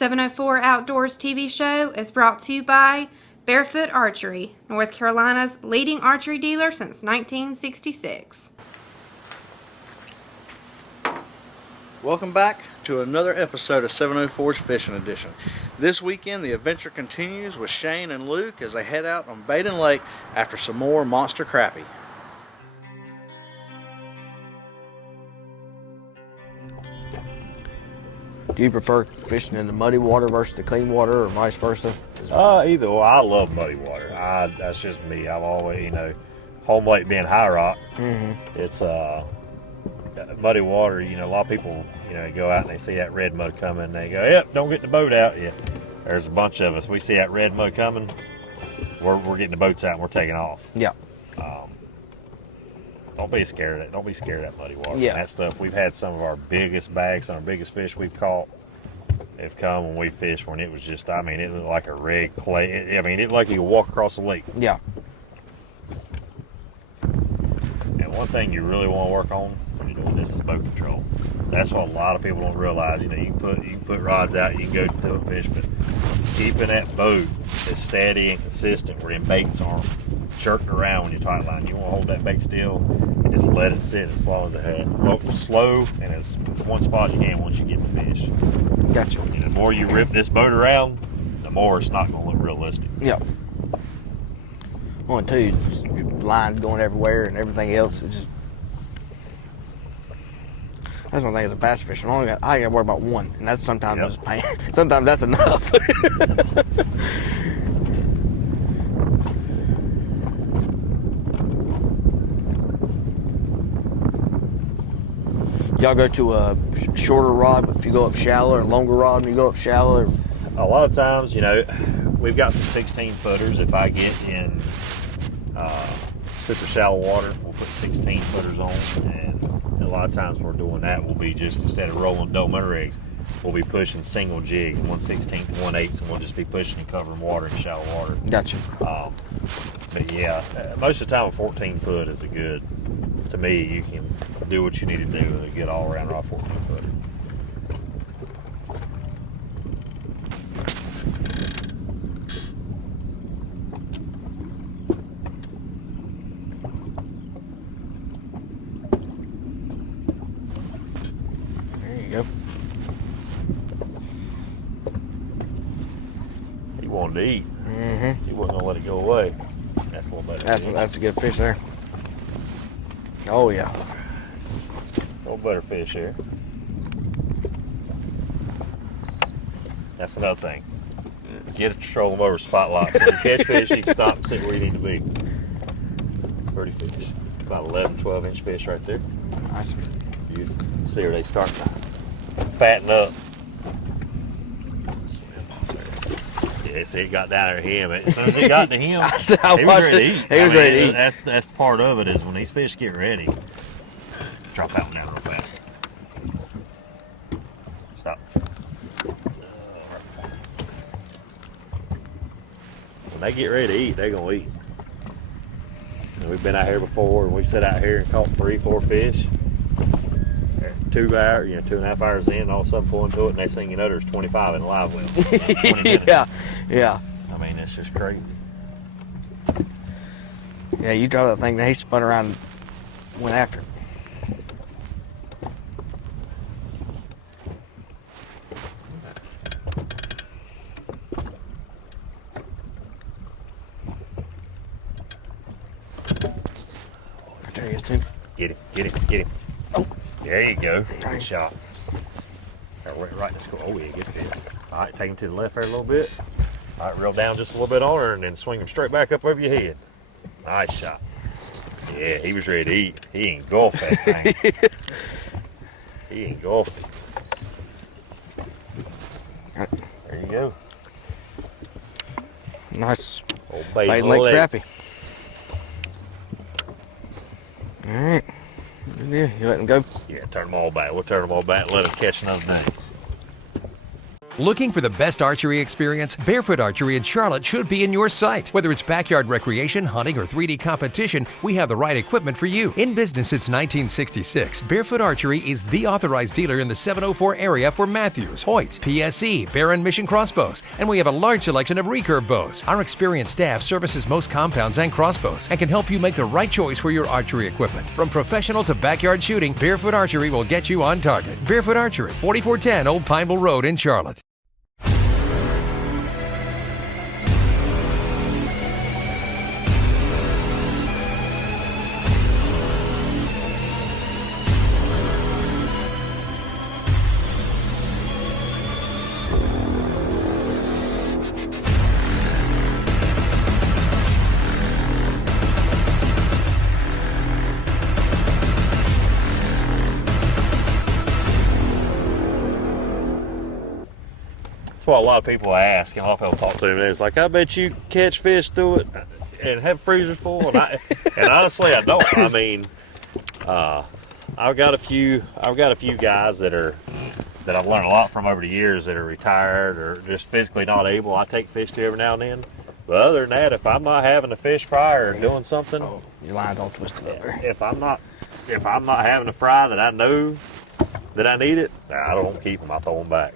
704 Outdoors TV show is brought to you by Barefoot Archery, North Carolina's leading archery dealer since 1966. Welcome back to another episode of 704's Fishing Edition. This weekend the adventure continues with Shane and Luke as they head out on Baden Lake after some more monster crappie. Do you prefer fishing in the muddy water versus the clean water, or vice versa? Either way. I love muddy water. That's just me. I've always, home lake being high rock, it's muddy water. A lot of people, go out and they see that red mud coming, and they go, "Yep, don't get the boat out yet." There's a bunch of us. We see that red mud coming, we're getting the boats out and we're taking off. Yeah. Don't be scared of that. Don't be scared of that muddy water. Yeah. And that stuff. We've had some of our biggest bags, some of our biggest fish we've caught have come when we fished when it was just, it looked like a red clay. It looked like you could walk across the lake. Yeah. And one thing you really want to work on when you're doing this is boat control. That's what a lot of people don't realize. You can put rods out, you can go to a fish, but keeping that boat as steady and consistent where them baits aren't jerking around when you tight line. You want to hold that bait still and just let it sit as slow as it has. Slow and as one spot you can once you get the fish. Gotcha. And the more you rip this boat around, the more it's not going to look realistic. Yeah. One, two, just your lines going everywhere and everything else. It's just, that's one thing as a bass fisher. I got to worry about one, and that's sometimes just pain. Sometimes that's enough. Y'all go to a shorter rod if you go up shallow, or longer rod when you go up shallow? A lot of times, we've got some 16 footers. If I get in super shallow water, we'll put 16 footers on, and a lot of times we're doing that. We'll be just, instead of rolling double motor rigs, we'll be pushing single jig, 1/16, 1/8, and we'll just be pushing and covering water in shallow water. Gotcha. But yeah, most of the time a 14 foot is a good, to me, you can do what you need to do and get all around rod 14 foot. There you go. He wanted to eat. He wasn't gonna let it go away. That's a little better. That's a good fish there. Oh yeah. A little better fish here. That's another thing. Get a troll them over spotlight. When you catch fish, you can stop and sit where you need to be. Pretty fish. About 11, 12 inch fish right there. Nice. You see where they start to fatten up. Yeah, see, it got down there to him. As soon as it got to him, he was ready to eat. He was ready to eat. That's part of it, is when these fish get ready. Drop that one down real fast. Stop. When they get ready to eat, they're going to eat. And we've been out here before, and we've sat out here and caught 3, 4 fish. 2 hours, 2.5 hours in, all of a sudden pulling to it, and next thing you know, there's 25 in the live well. Yeah. It's just crazy. Yeah, you drove that thing, he spun around and went after it. There he is, too. Get him. Oh, there you go. Good shot. Right in the score. Oh, yeah, good fish. All right, take him to the left there a little bit. All right, reel down just a little bit on her, and then swing him straight back up over your head. Nice shot. Yeah, he was ready to eat. He engulfed that thing. He engulfed it. There you go. Nice. Old Baden Lake crappie. All right. You let them go? Yeah, turn them all back. We'll turn them all back and let them catch another day. Looking for the best archery experience? Barefoot Archery in Charlotte should be in your sight. Whether it's backyard recreation, hunting, or 3D competition, we have the right equipment for you. In business since 1966, Barefoot Archery is the authorized dealer in the 704 area for Matthews, Hoyt, PSE, Barron Mission crossbows, and we have a large selection of recurve bows. Our experienced staff services most compounds and crossbows and can help you make the right choice for your archery equipment. From professional to backyard shooting, Barefoot Archery will get you on target. Barefoot Archery, 4410 Old Pineville Road in Charlotte. That's what a lot of people ask, and a lot of people talk to me. It's like, I bet you catch fish through it and have freezers full. And honestly, I don't. I mean, I've got a few guys that I've learned a lot from over the years that are retired or just physically not able. I take fish to every now and then. But other than that, if I'm not having a fish fry or doing something, Your line's all twisted up there. if I'm not having a fry that I know that I need it, I don't keep them. I throw them back.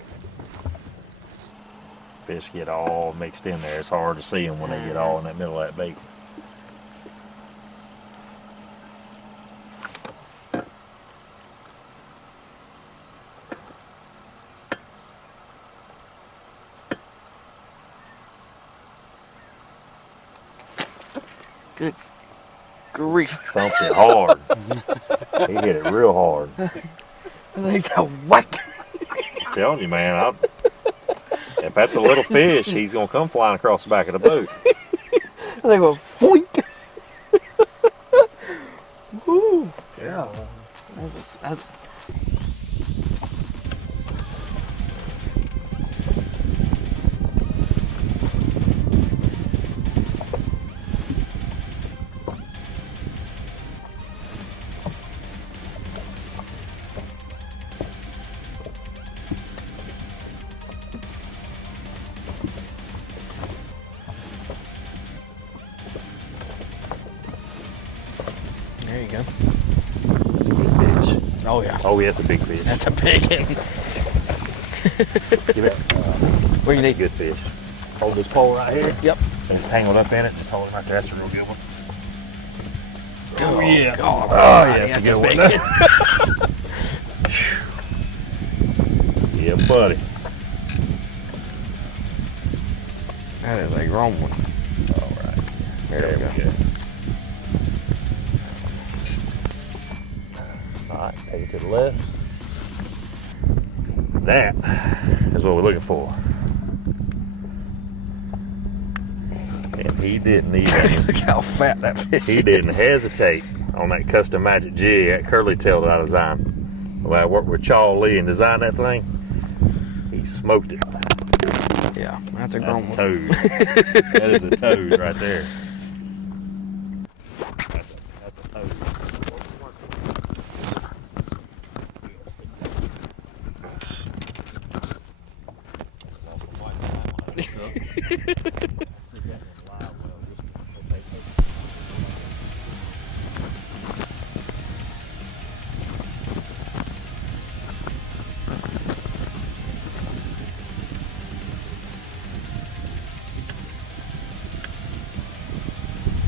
Fish get all mixed in there. It's hard to see them when they get all in that middle of that bait. Good grief. Thumped it hard. He hit it real hard. He's a whack. I'm telling you, man. If that's a little fish, he's gonna come flying across the back of the boat. They go boink. Woo. Yeah. That's, there you go. That's a good fish. Oh yeah. Oh, yeah, it's a big fish. That's a big one. Give it. Where you That's a need? good fish. Hold this pole right here. Yep. And it's tangled up in it. Just hold it right there. That's a real good one. Oh yeah. God. Oh, yeah, that's a That's good big one. Yeah, buddy. That is a grown one. All right. There we go. All right, take it to the left. That is what we're looking for. And he didn't even, Look how fat that fish he is. didn't hesitate on that custom magic jig, that curly tail that I designed. When I worked with Charles Lee and designed that thing, he smoked it. Yeah, that's a That's grown a one. toad. That is a toad right there. That's a toad.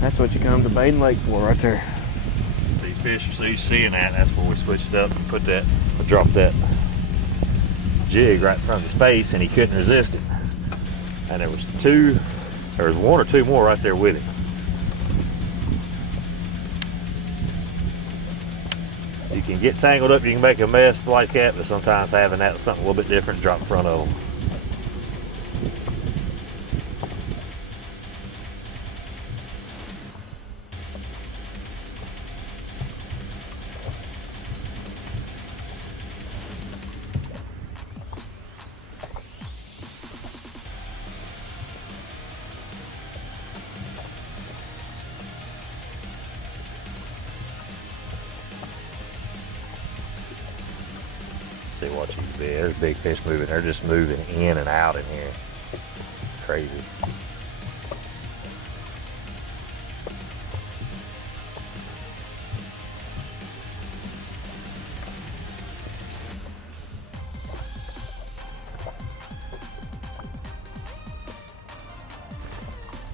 That's what you come to Baden Lake for right there. These fish, so you seeing that, that's when we switched up and put that, dropped that jig right in front of his face and he couldn't resist it. And there was one or two more right there with him. You can get tangled up, you can make a mess like that, but sometimes having that something a little bit different drop in front of them. see what these big. There's big fish moving. They're just moving in and out in here. Crazy.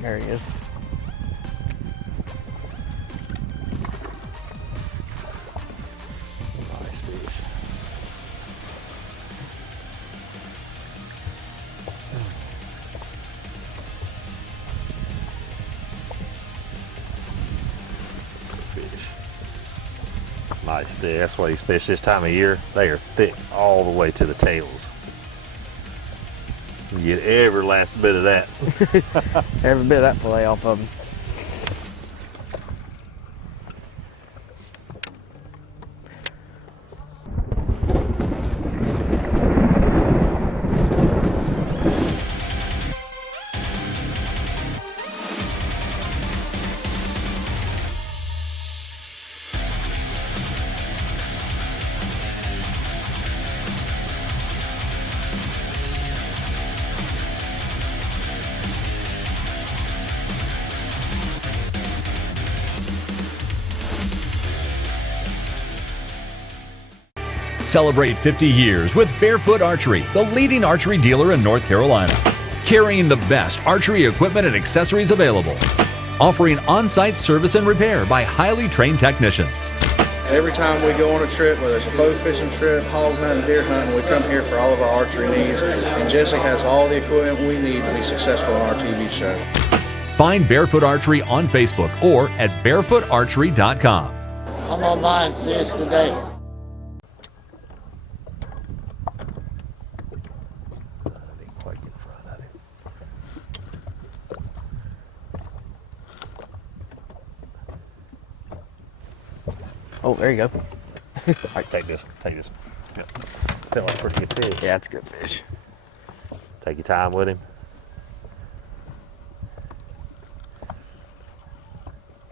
There he is. Nice fish. Fish. Nice there. That's why these fish this time of year, they are thick all the way to the tails. You get every last bit of that. Every bit of that fillet off of him. Celebrate 50 years with Barefoot Archery, the leading archery dealer in North Carolina. Carrying the best archery equipment and accessories available. Offering on-site service and repair by highly trained technicians. Every time we go on a trip, whether it's a bow fishing trip, hog hunting, deer hunting, we come here for all of our archery needs. And Jesse has all the equipment we need to be successful on our TV show. Find Barefoot Archery on Facebook or at barefootarchery.com. Come on by and see us today. Oh, there you go. All right, take this. Yep. Felt like a pretty good fish. Yeah, it's a good fish. Take your time with him.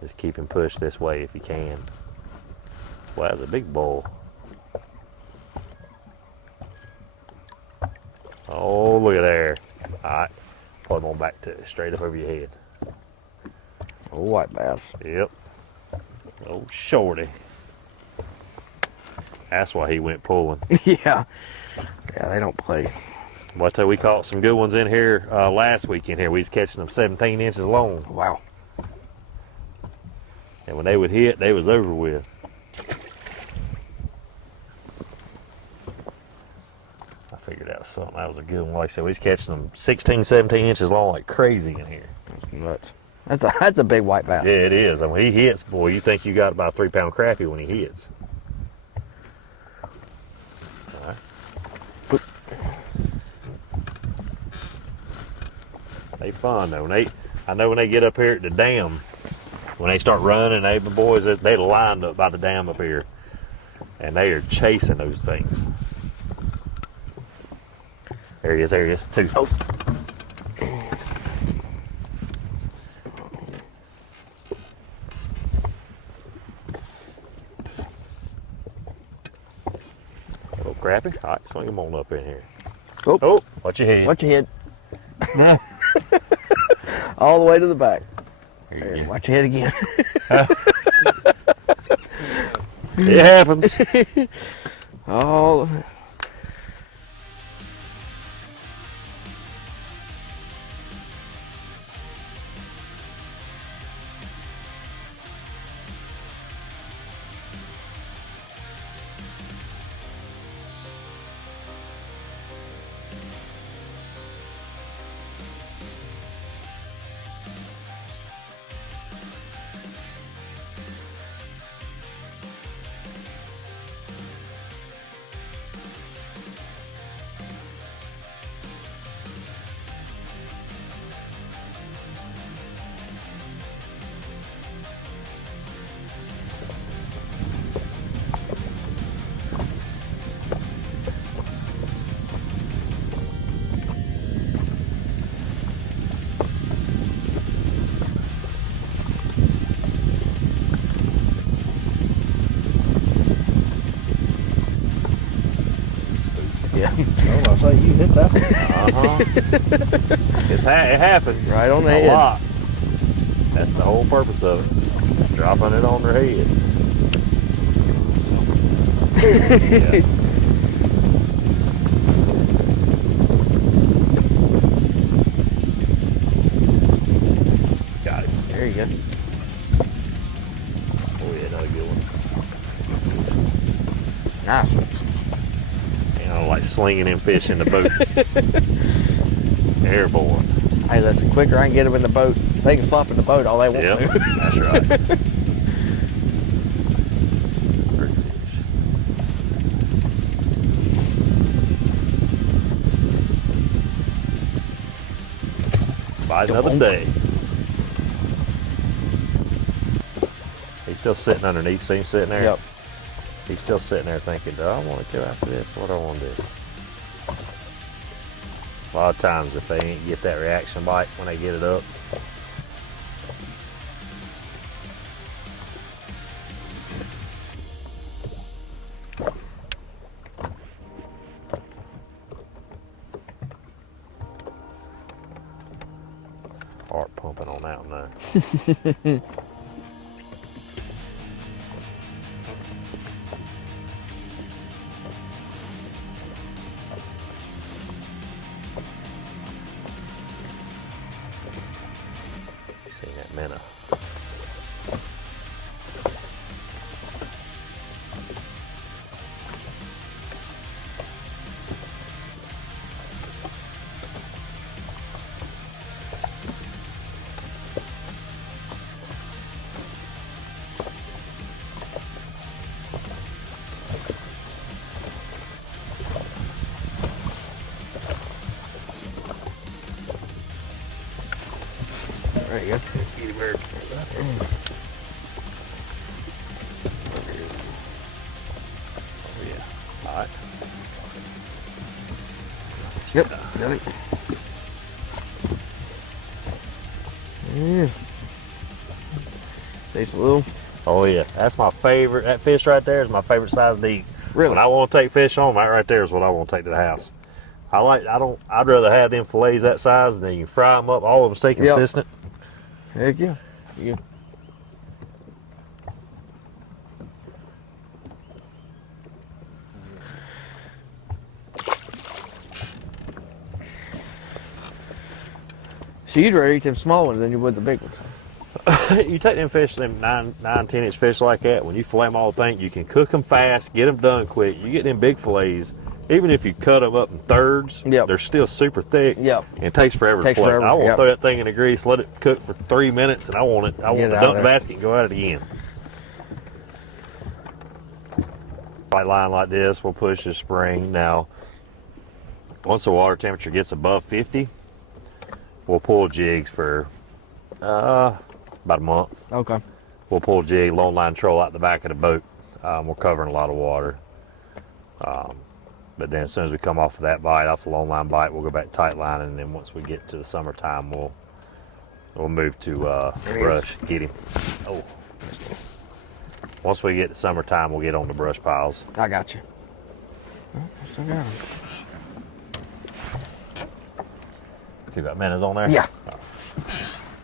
Just keep him pushed this way if you can. Well, that's a big bull. Oh, look at there. All right, pull him on back to straight up over your head. Oh, white bass. Yep. Oh, shorty. That's why he went pulling. Yeah. Yeah, they don't play. Well, I tell you, we caught some good ones in here last weekend here. We was catching them 17 inches long. Wow. And when they would hit, they was over with. I figured out something. That was a good one. Like I said, we was catching them 16, 17 inches long like crazy in here. That's nuts. That's a big white bass. Yeah, it is. And when he hits, boy, you think you got about a 3-pound crappie when he hits. All right. They fun though. I know when they get up here at the dam, when they start running, my boys, they lined up by the dam up here, and they are chasing those things. There he is, two. Oh. Little crappie. All right, swing him on up in here. Oh. Oh, watch your head. Watch your head. All the way to the back. Here you go. Watch your head again. It happens. Oh. It happens. Right on the a head. lot. That's the whole purpose of it. Dropping it on their head. Yeah. Got it. There you go. Oh yeah, another good one. Nice one. You know, like slinging in fish in the boat. Airborne. Hey, listen, the quicker I can get them in the boat, they can flop in the boat all they want Yep, to. that's right. Great fish. By another day. He's still sitting underneath. See him sitting there? Yep. He's still sitting there thinking, do I want to go after this? What do I want to do? A lot of times if they ain't get that reaction bite when they get it up, heart pumping on that one now. Seen that minnow. There you go. Kitty bird. Oh yeah. All right. Yep, got it. Yeah. Tastes a little. Oh yeah, that's my favorite. That fish right there is my favorite size to eat. Really? When I want to take fish home, that right there is what I want to take to the house. I'd rather have them fillets that size, and then you fry them up. All of them stay consistent. Heck yeah. Yeah. So you'd rather eat them small ones than you would the big ones. You take them fish, them 9-10 inch fish like that. When you fillet them all the thing, you can cook them fast, get them done quick. You get them big fillets. Even if you cut them up in thirds, Yep. they're still super thick. Yep. And it takes forever to Takes fillet. forever, I want to yep. throw that thing in the grease, let it cook for 3 minutes, and I want Get to it out dump the there. basket and go at it again. Light line like this, we'll push the spring. Now, once the water temperature gets above 50, we'll pull jigs for about a month. Okay. We'll pull jig, long line troll out the back of the boat. We're covering a lot of water. But then as soon as we come off of that bite, off the long line bite, we'll go back to tight line, and then once we get to the summertime, we'll move to brush, get him. Oh, missed him. Once we get to summertime, we'll get on the brush piles. I got you. Oh, I still got 'em. See got minnows on there? Yeah.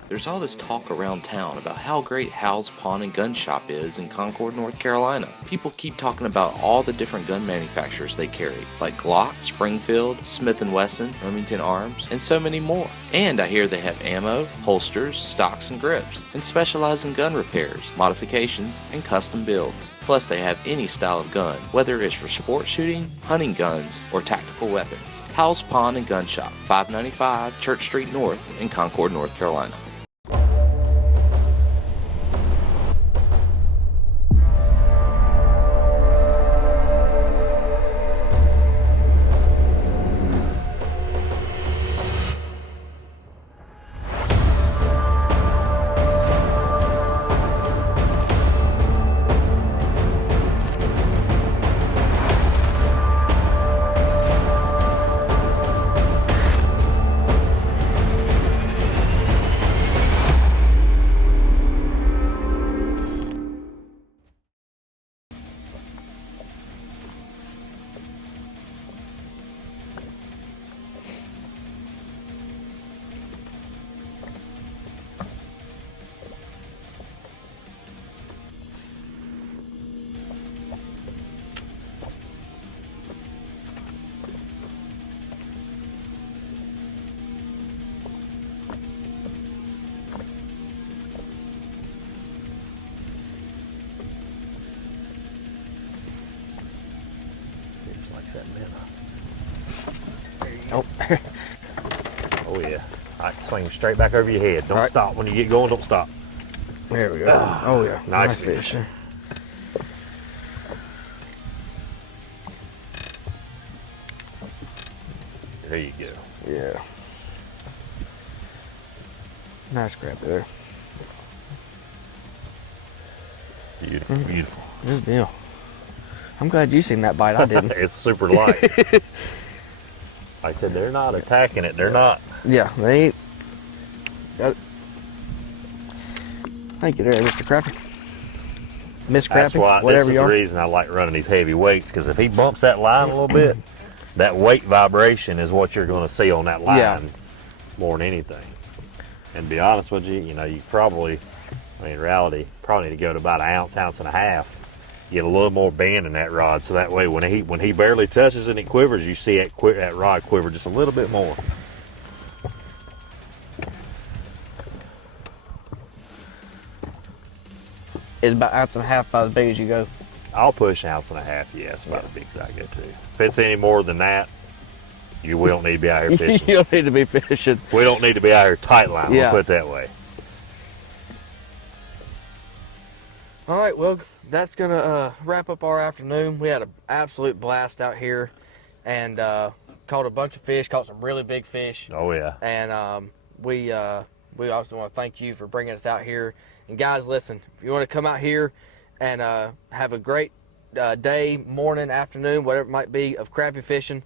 There's all this talk around town about how great Hal's Pawn and Gun Shop is in Concord, North Carolina. People keep talking about all the different gun manufacturers they carry, like Glock, Springfield, Smith & Wesson, Remington Arms, and so many more. And I hear they have ammo, holsters, stocks, and grips, and specialize in gun repairs, modifications, and custom builds. Plus, they have any style of gun, whether it's for sport shooting, hunting guns, or tactical weapons. Hal's Pawn and Gun Shop, 595 Church Street North in Concord, North Carolina. Fix that minnow. Oh. Oh yeah. I can swing him straight back over your head. Don't stop when you get going. Don't stop. There we go. Oh yeah. Nice fish. There you go. Yeah. Nice crab there. Beautiful, beautiful. Good deal. I'm glad you seen that bite. I didn't. It's super light. Like I said, they're not attacking it. They're not. Yeah, they ain't. Got it. Thank you there, Mr. Crappie. Miss Crappie, That's why whatever this is you the are. reason I like running these heavy weights, because if he bumps that line a little bit, that weight vibration is what you're going to see on that line more than anything. And to be honest with you, you know, you probably, I mean, in reality, probably need to go to about an ounce, ounce and a half. Get a little more bend in that rod, so that way when he barely touches and it quivers, you see that rod quiver just a little bit more. It's about an ounce and a half, about as big as you go. I'll push an ounce and a half. Yeah, it's about as big as I go to. If it's any more than that, we don't need to be out here fishing. You don't need to be fishing. We don't need to be out here tight line. Yeah. We'll put it that way. All right, well, that's going to wrap up our afternoon. We had an absolute blast out here and caught a bunch of fish, caught some really big fish. Oh, yeah. And we also want to thank you for bringing us out here. And guys, listen, if you want to come out here and have a great day, morning, afternoon, whatever it might be, of crappie fishing,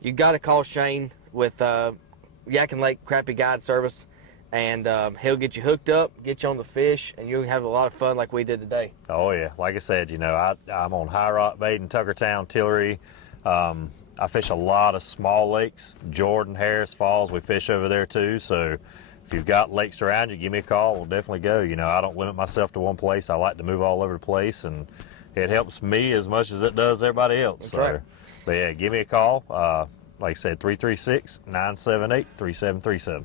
you got to call Shane with Yadkin Lake Crappie Guide Service. And he'll get you hooked up, get you on the fish, and you'll have a lot of fun like we did today. Oh, yeah. Like I said, you know, I'm on High Rock Bait in Tuckertown, Tillery. I fish a lot of small lakes. Jordan, Harris Falls, we fish over there too. So if you've got lakes around you, give me a call. We'll definitely go. You know, I don't limit myself to one place. I like to move all over the place, and it helps me as much as it does everybody else. That's so, right. But yeah, give me a call. Like I said, 336-978-3737.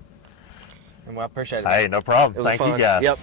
And well, I appreciate it. Hey, no problem. It was Thank you fun. guys. Yep.